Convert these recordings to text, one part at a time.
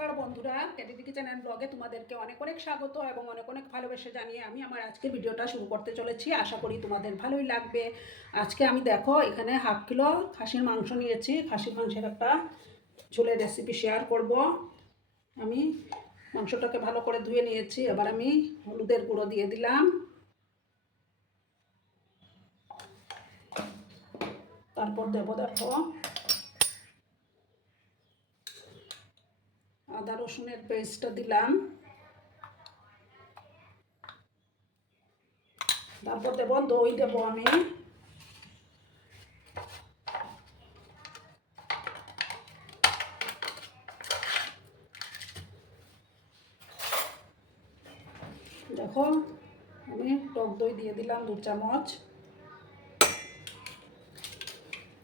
নমস্কার বন্ধুরা, কেটিডিকি চ্যানেল ব্লগে তোমাদেরকে অনেক অনেক স্বাগত এবং অনেক অনেক ভালোবাসা জানিয়ে আমি আমার আজকের ভিডিওটা শুরু করতে চলেছি। আশা করি তোমাদের ভালোই লাগবে। আজকে আমি দেখো এখানে হাফ কিলো খাসির মাংস নিয়েছি। খাসির মাংসের একটা ঝোলের রেসিপি শেয়ার করব। আমি মাংসটাকে ভালো করে ধুয়ে নিয়েছি। এবার আমি হলুদের গুঁড়ো দিয়ে দিলাম, তারপর দেবো দেখো আদা রসুনের পেস্টটা দিলাম, তারপর দেবো দই, দেবো আমি দেখো আমি টক দই দিয়ে দিলাম 2 চামচ,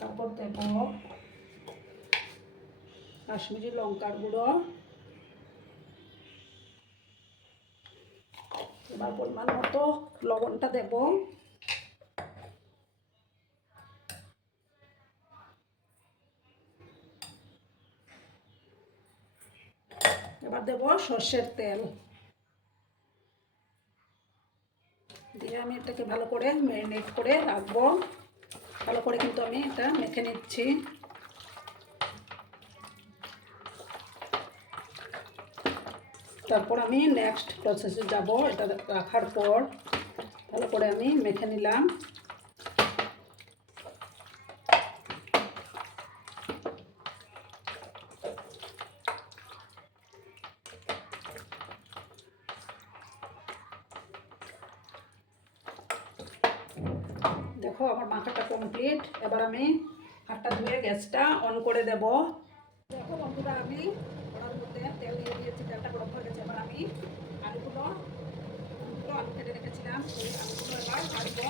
তারপর দেব কাশ্মীরি লঙ্কার গুঁড়ো, এবার পরিমাণ মতো লবণটা দেব, এবার দেব সর্ষের তেল দিয়ে আমি এটাকে ভালো করে ম্যারিনেট করে রাখবো। ভালো করে কিন্তু আমি এটা মেখে নিচ্ছি। তারপর আমি নেক্সট প্রসেসে যাব। এটা রাখার পর ভালো করে আমি মেখে নিলাম। দেখো আমার মাখাটা কমপ্লিট। এবার আমি হাতটা ধুয়ে গ্যাসটা অন করে দেব। দেখো বন্ধুরা, আমি কড়ার মধ্যে তেল দিয়ে দিয়েছি, তেলটা গরম হয়ে গেছে। এবার আমি আলুগুলো আলু কেটে রেখেছিলাম, সেই আলুগুলো এবার ভাজবো।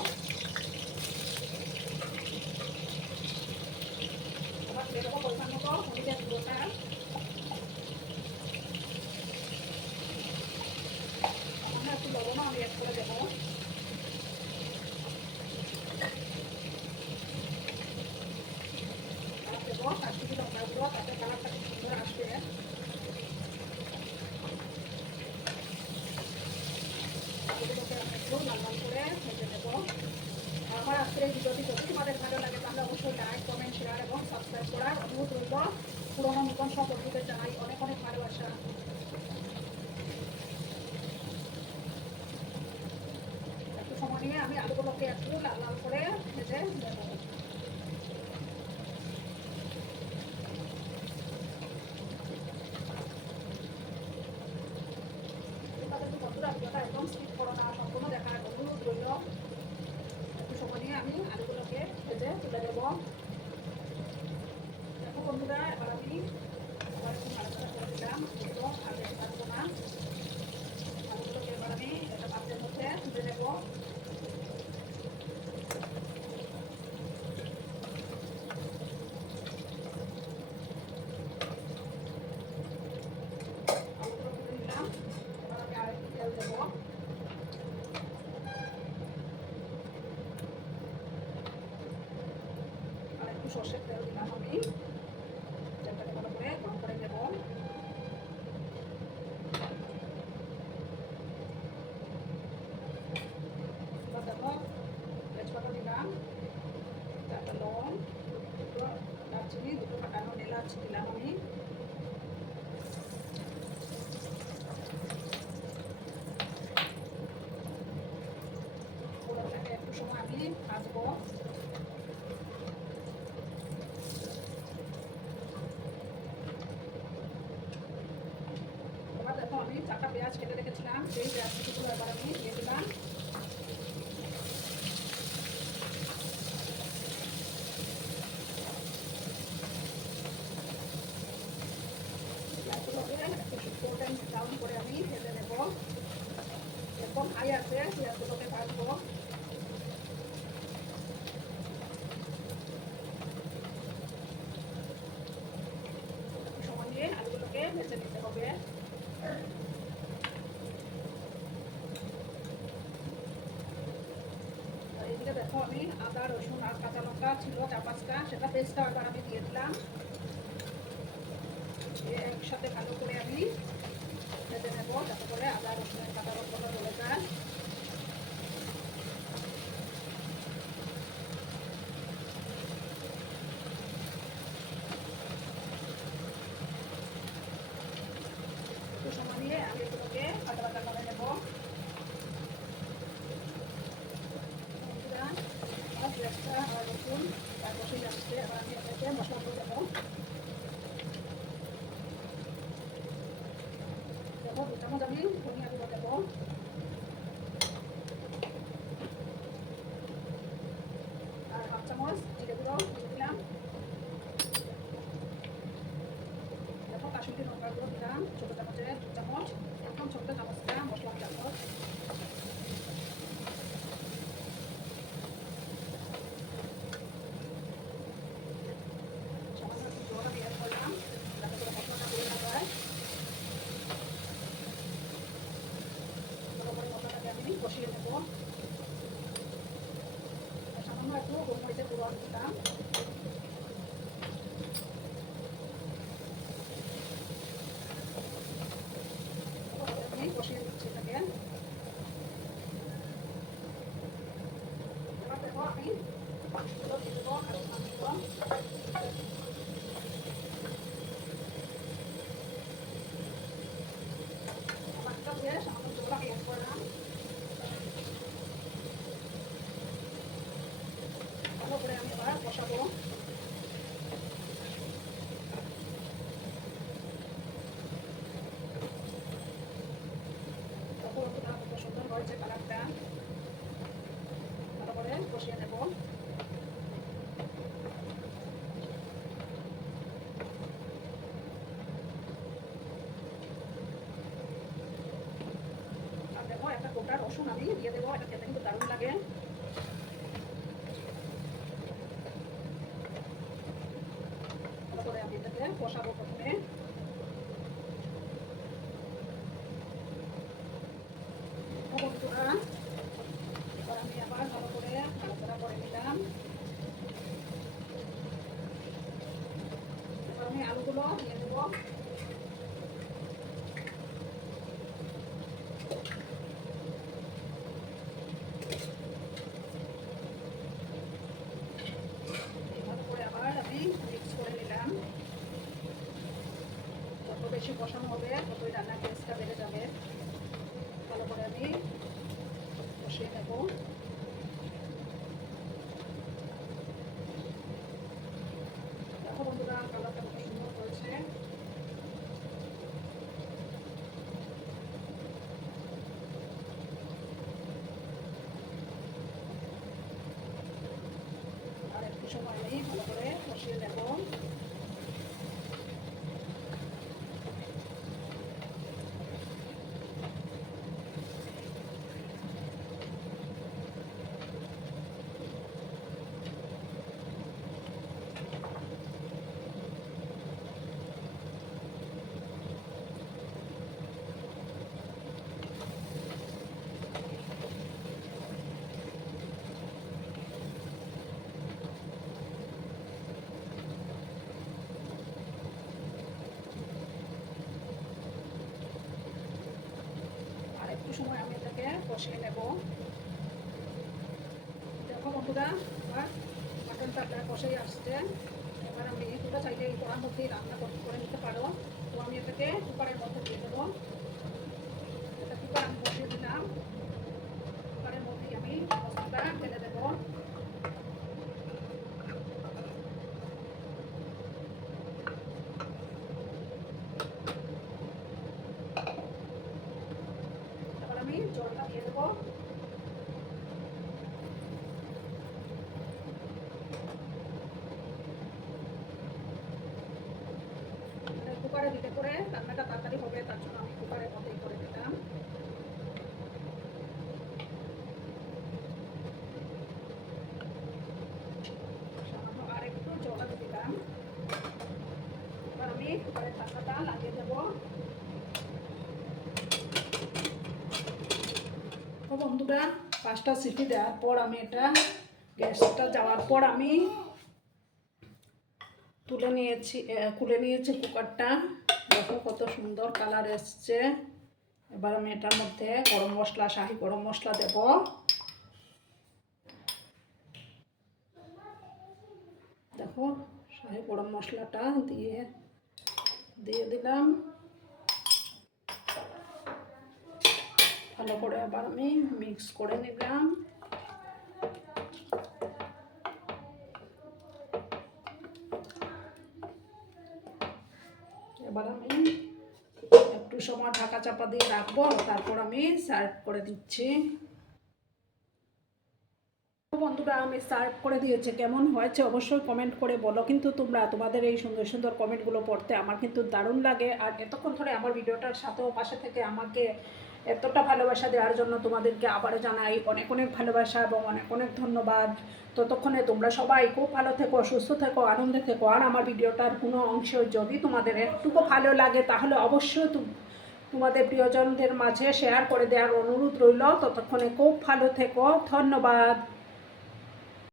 এবার দিয়ে দেবো পরিমাণ মতো হলুদের গুঁড়োটা, সামান্য একটু লবণও আমি অ্যাড করে দেবো। আর দেবো কাশ্মীরি লঙ্কার গুঁড়ো, তাতে কালারটা খুব সুন্দর আসবে। আলুগুলোকে আমি একটু লাল লাল করে ভেজে দেবো। আমার আজকের এই ভিডিওটি যদি তোমাদের ভালো লাগে তাহলে অবশ্যই লাইক, কমেন্ট, শেয়ার এবং সাবস্ক্রাইব করার অনুরোধ রইল। পুরোনো নতুন সব বন্ধুদের জানাই অনেক অনেক ভালোবাসা। একটু সময় নিয়ে আমি আলুগুলোকে একটু লাল লাল করে ভেজে দেবো। বন্ধুরা, ভিডিওটা একদম স্কিপ করো না, সম্পূর্ণ দেখার অনুরোধ রইল। একটু সময় নিয়ে আমি আলুগুলোকে ভেজে তুলে দেবো। দেখো বন্ধুরা, এবার আমি আবার একটু নাড়াচাড়া করে দিলাম। এগুলো আর বেশি ভাজবো না। আলুগুলোকে এবার আমি একটা পাত্রের মধ্যে তুলে দেবো। আলুগুলো তুলে নিলাম। এবার আমি আরেকটু তেল দেবো। আর একটু সর্ষের তেল দিলাম আমি। তেলটাকে ভালো করে গরম করে দেবো। এবার দেখো তেজপাতা দিলাম, চারটা লবণ, দুটো দারচিনি, দুটো ফাটানো এলাচ দিলাম আমি। ফোড়নটাকে একটু সময় আমি ভাজবো। এবার দেখো আমি 4টা পেঁয়াজ কেটে রেখেছিলাম, সেই পেঁয়াজ কুচিগুলো এবার আমি দিয়ে দিলাম। পেঁয়াজগুলোকে একটু গোল্ডেন ব্রাউন করে আমি ভেজে নেব। একদম হাই আছে পেঁয়াজগুলোকে ভাজবো। সময় নিয়ে আলুগুলোকে ভেজে নিতে হবে। আর এদিকে দেখো আমি আদা, রসুন আর কাঁচা লঙ্কা ছিল 4-5টা, সেটা পেস্টটা এবার আমি দিয়ে দিলাম। একসাথে ভালো করে আমি ভেজে নেব, যাতে করে আদা রসুনের কাঁচা গন্ধটা চলে যায়। একটু সময় নিয়ে আমি এগুলোকে পাতা করে নেব। পেঁয়াজটা আর রসুন আর বসে যাচ্ছে, এবার আমি এটাকে মশলাগুলো দেবো। দেবো 2 চামচ আমি ধনিয়া গুঁড়ো দেবো, আর 1/2 চামচ জিরে গুঁড়ো দিয়ে দিলাম। দেখো কাশ্মীরি লঙ্কার গুঁড়ো দিলাম ছোটো চামচে 2 চামচ, একদম ছোটো চামচটা মশলা চামচ। সামান্য একটু জল আমি অ্যাড করলাম, যাতে করে মশলাটা পুড়ে না যায়। তারপরে মশলাটাকে আমি কষিয়ে নেব। সামান্য একটু গোলমরিচের গুঁড়ো আমি দিলাম। আমি কষিয়ে দিচ্ছি এটাকে। এবার দেখো আমি মাংসগুলো দিয়ে দেবো, খাসির মাংসগুলো। মাংসটা দিয়ে সামান্য জল আমি অ্যাড করলাম। ভালো করে আমি এবার কষাবো। কতটা কত সুন্দর হয়েছে কালারটা, ভালো করে কষিয়ে নেব। আর দেখো একটা গোটা রসুন আমি দিয়ে দেবো, এটা খেতে কিন্তু দারুণ লাগে। ভালো করে আমি এটাকে কষাবো প্রথমে। বন্ধুরা এবার আমি আবার ভালো করে নাড়াচাড়া করে নিলাম। এবার আমি আলুগুলো দিয়ে দেবো। ভালো করে আবার আমি মিক্স করে নিলাম। যত বেশি কষানো হবে ততই রান্নার টেস্টটা বেড়ে যাবে। ভালো করে আমি কষিয়ে নেব। দেখো বন্ধুরা কালারটা কত সুন্দর হয়েছে। আর একটু সময় নেই, ভালো করে কষিয়ে নেব। আর একটু সময় আমি এটাকে কষিয়ে নেব। দেখো বন্ধুরা আমার মাটনটা প্রায় কষেই আসছে। এবার আমি তোমরা চাইলে এই কড়ার মধ্যেই রান্না করে নিতে পারো। তো আমি এটাকে কুকারের মধ্যে দিয়ে দেবো। এটা কুকার আমি বসিয়ে দিলাম। কুকারের মধ্যেই আমি মশলাটা ঢেলে দেবো। এবার আমি জলটা দিয়ে দেবো। কুকারে দিতে করে রান্নাটা তাড়াতাড়ি হবে, তার জন্য আমি কুকারের মধ্যেই করে দিলাম। সামান্য আর একটু জল দিলাম। এবার আমি কুকারের ঢাকনাটা লাগিয়ে দেবো। তো বন্ধুরা 5টা সিটি দেওয়ার পর আমি এটা গ্যাসটা যাওয়ার পর আমি খুলে নিয়েছি কুকারটা। দেখো কত সুন্দর কালার এসছে। এবার আমি এটার মধ্যে গরম মশলা, শাহি গরম মশলা দেব। দেখো শাহি গরম মশলাটা দিয়ে দিলাম। ভালো করে আবার আমি মিক্স করে নিলাম। এবার আমি একটু সময় ঢাকা চাপা দিয়ে রাখবো, তারপর আমি সার্ভ করে দিচ্ছি। বন্ধুরা আমি সার্ভ করে দিয়েছি, কেমন হয়েছে অবশ্যই কমেন্ট করে বলো। কিন্তু তোমরা তোমাদের এই সুন্দর সুন্দর কমেন্টগুলো পড়তে আমার কিন্তু দারুণ লাগে। আর এতক্ষণ ধরে আমার ভিডিওটার সাথেও পাশে থেকে আমাকে এতটা ভালোবাসা দেওয়ার জন্য তোমাদেরকে আবারও জানাই অনেক অনেক ভালোবাসা এবং অনেক অনেক ধন্যবাদ। ততক্ষণে তোমরা সবাই খুব ভালো থেকো, সুস্থ থেকো, আনন্দে থেকো। আর আমার ভিডিওটার কোনো অংশ যদি তোমাদের একটুকু ভালো লাগে তাহলে অবশ্যই তোমাদের প্রিয়জনদের মাঝে শেয়ার করে দেওয়ার অনুরোধ রইল। ততক্ষণে খুব ভালো থেকো, ধন্যবাদ।